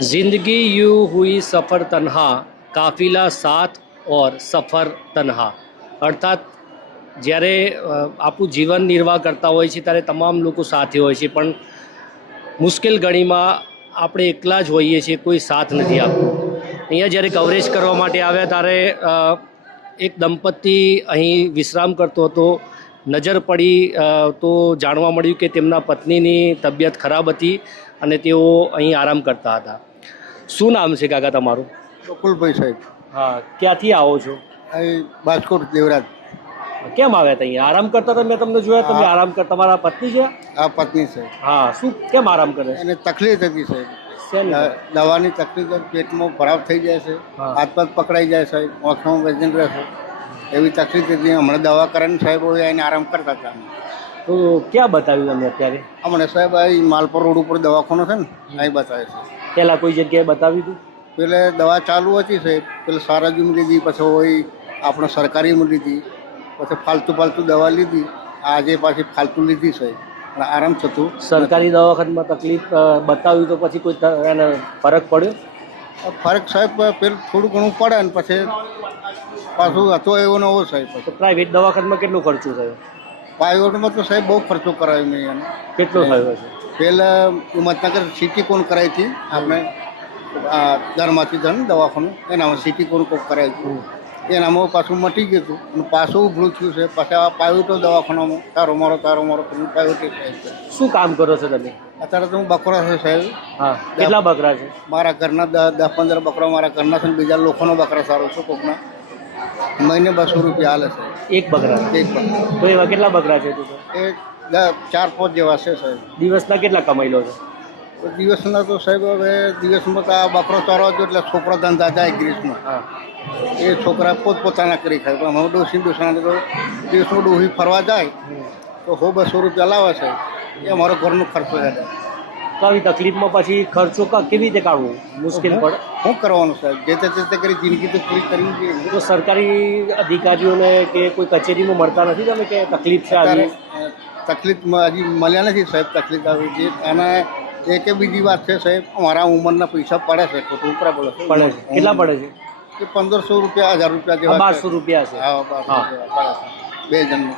जिंदगी यूं हुई सफ़र तन्हा, કાફિલા સાથ ઓર સફર તન્હા. અર્થાત જ્યારે આપણું જીવન નિર્વાહ કરતા હોય છે ત્યારે તમામ લોકો સાથે હોય છે, પણ મુશ્કેલ ઘડીમાં આપણે એકલા જ હોઈએ છીએ, કોઈ સાથ નથી આપતું. અહીંયા જ્યારે કવરેજ કરવા માટે આવ્યા ત્યારે એક દંપતી અહીં વિશ્રામ કરતો હતો. નજર પડી તો જાણવા મળ્યું કે તેમના પત્નીની તબિયત ખરાબ હતી અને તેઓ અહીં આરામ કરતા હતા. શું નામ છે કાકા તમારું? બકુલભાઈ સાહેબ. હા, ક્યાંથી આવો છો? અહીં બાજકોટ દેવરાજ. કેમ આવ્યા હતા અહીંયા? આરામ કરતા હતા, મેં તમને જોયા. તમે આરામ કરતા, તમારા પત્ની છે? આ પત્ની સાહેબ. હા, શું કેમ આરામ કરે છે? એને તકલીફ હતી સાહેબ. શેની? દવાની તકલીફ હતી, પેટમાં ખરાબ થઈ જાય છે, હા. હાથ પગ પકડાઈ જાય સાહેબ, આંખમાં વજન રહે છે, એવી તકલીફ હતી. હમણાં દવા કરાવીને સાહેબ હોય એને આરામ કરતા હતા. તો ક્યાં બતાવ્યું તમને અત્યારે? હમણાં સાહેબ અહીં માલપુર રોડ ઉપર દવાખાનો છે ને, અહીં બતાવે છે. પહેલાં કોઈ જગ્યાએ બતાવ્યું હતું? પેલે દવા ચાલુ હતી સાહેબ, પેલે સારાજીમાં લીધી, પછી હોય આપણે સરકારીમાં લીધી, પછી ફાલતુ દવા લીધી. આજે પાછી ફાલતુ લીધી સાહેબ, પણ આરામ થતું. સરકારી દવાખાનામાં તકલીફ બતાવ્યું તો પછી કોઈ એને ફરક પડ્યો? ફરક સાહેબ પેલું થોડું ઘણું પડે ને પછી પાછું હતો એવો નવો સાહેબ. તો પ્રાઇવેટ દવાખાનામાં કેટલો ખર્ચો થયો? પ્રાઇવેટમાં તો સાહેબ બહુ ખર્ચો કરાવ્યો મેં એને. કેટલો થયો છે? પહેલાં હિંમતનગર સિટી કોણ કરાવી હતી આપણે, ઘરમાંથી ધન દવાખાનું એનામાં સિટી કોણ કોક કરાવી હતું. એનામાં પાછું મટી ગયું હતું અને પાછું ઉભરું થયું છે. પછી આ પ્રાઇવેટો દવાખાનામાં તારો મારો કરીને પ્રાઇવેટ સાહેબ. શું કામ કરો છો તમે? અત્યારે તો હું બકરા છે સાહેબ. હા, કેટલા બકરા છે? મારા ઘરના 10-15 બકરા મારા ઘરના છે ને બીજા લોકોનો બકરા સારો છે. કોકના મહિને 200 રૂપિયા હાલે છે એક બકરા? એક બકરા. તો એવા કેટલા બકરા છે? એ 4-5 જેવા છે સાહેબ. દિવસના કેટલા કમાઈ લો છો? તો દિવસના તો સાહેબ હવે દિવસમાં તો આ બકરો ચારવા દો એટલે છોકરો ધંધા જાય ગ્રીસમાં. હા, એ છોકરા પોતપોતાના કરી ખાય. પણ હવે ડોસીને તો દિવસમાં ડોસી ફરવા જાય તો 100-200 રૂપિયા લાવે છે. એ અમારો ઘરનો ખર્ચો છે. તો આવી તકલીફમાં પછી ખર્ચો કેવી રીતે કાઢવો? મુશ્કેલ પડે. શું કરવાનું સાહેબ? જે તે કરી જિંદગી તો પૂરી કરવી જોઈએ. તો સરકારી અધિકારીઓને કે કોઈ કચેરીમાં મળતા નથી તમે કે તકલીફ છે આવી? તકલીફમાં હજી મળ્યા નથી સાહેબ. તકલીફ આવી છે અને એક બીજી વાત છે સાહેબ, અમારા ઉંમરના પૈસા પડે છે ખોટું ઉપરા પડે છે. પડે છે? કેટલા પડે છે? એ 1500 રૂપિયા 1000 રૂપિયા જેવા. 1200 રૂપિયા છે? હા, 1200 રૂપિયા પડે છે બે જણનો.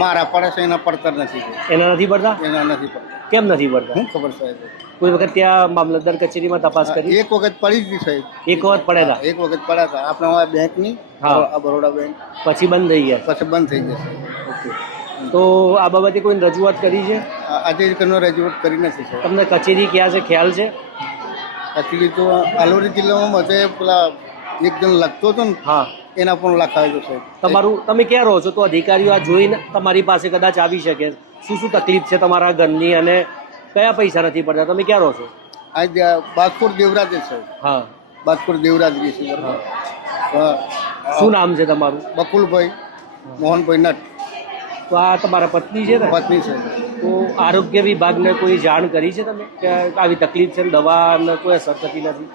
મારા પડે છે, એના પડતર નથી. એના નથી પડતા? એના નથી પડતા. કેમ નથી પડતા? શું ખબર સાહેબ? કોઈ વખત ત્યાં મામલતદાર કચેરીમાં તપાસ કરી? એક વખત પડી જ હતી સાહેબ. એક વખત પડ્યા એક વખત પડ્યા હતા આપણે બેંકની. હા, બરોડા બેંક. પછી બંધ થઈ ગયા? પછી બંધ થઈ જશે. ઓકે. તો આ બાબતે કોઈ રજૂઆત કરી છે? આજે કનો રજૂઆત કરી નથી સાહેબ. તમને કચેરી ક્યાં છે ખ્યાલ છે? કચેરી તો અલવરી જિલ્લામાં બધે પેલા એક જણ લખતો હતો ને. હા, એના પણ લખાયેલું સાહેબ. તમારું તમે ક્યાં રહો છો? તો અધિકારીઓ આ જોઈને તમારી પાસે કદાચ આવી શકે. શું તકલીફ છે તમારા ઘરની અને કયા પૈસા નથી પડતા? તમે ક્યાં રહો છો? આ બાજકોટ દેવરાજ સાહેબ. હા, બાજકોટ દેવરાજ છે. શું નામ છે તમારું? બકુલભાઈ મોહનભાઈ નટ. તો આ તમારા પત્ની છે ને? પત્ની છે. તો આરોગ્ય વિભાગને કોઈ જાણ કરી છે તમે કે આવી તકલીફ છે ને દવા કોઈ અસર થતી નથી?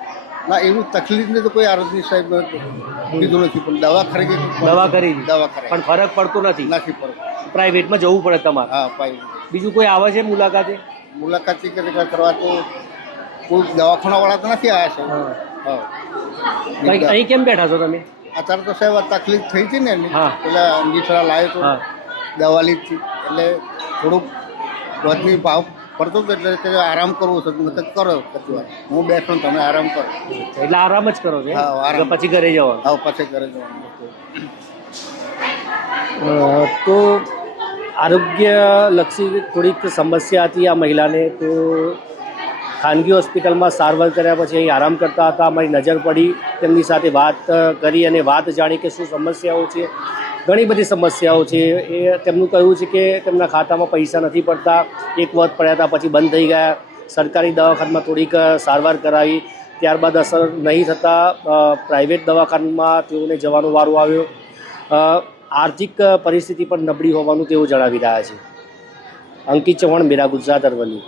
ના, એવું તકલીફને તો કોઈ આરોગ્ય સાહેબ કીધું નથી, પણ દવા ખરી દવા કરી દવા કરે પણ ફરક પડતો નથી? નથી પડતો. પ્રાઇવેટમાં જવું પડે તમારે? હા, પાઈ. બીજું કોઈ આવે છે મુલાકાતે? મુલાકાતી કરવા તો કોઈ દવાખાનાવાળા તો નથી આવ્યા છે. હા, અહીં કેમ બેઠા છો તમે? અત્યારે તો સાહેબ આ તકલીફ થઈ હતી ને એની. હા. પેલા અંગીઠડા લાવ્યો તો હા, દવા લીધી એટલે થોડુંક વધની ભાવ પડતો હતો એટલે કે આરામ કરવો છે. તમે કંઈક કરો પછી હું બેઠો ને તમે આરામ કરો. એટલે આરામ જ કરો છો? હા, આરામ. પછી ઘરે જવાનું? હા, પછી ઘરે જવાનું. તો આરોગ્યલક્ષી થોડીક સમસ્યા હતી આ મહિલાને. તો ખાનગી હોસ્પિટલમાં સારવાર કર્યા પછી અહીં આરામ કરતા હતા. અમારી નજર પડી, તેમની સાથે વાત કરી અને વાત જાણી કે શું સમસ્યાઓ છે. ઘણી બધી સમસ્યાઓ છે. એ તેમનું કહ્યું છે કે તેમના ખાતામાં પૈસા નથી પડતા. એક વખત પડ્યા હતા, પછી બંધ થઈ ગયા. સરકારી દવાખાનામાં થોડીક સારવાર કરાવી, ત્યારબાદ અસર નહીં થતાં પ્રાઇવેટ દવાખાનામાં તેઓને જવાનો વારો આવ્યો. આર્થિક પરિસ્થિતિ પણ નબળી હોવાનું તેઓ જણાવી રહ્યા છે. અંકિત ચૌહાણ, મેરા ગુજરાત, અરવલ્લી.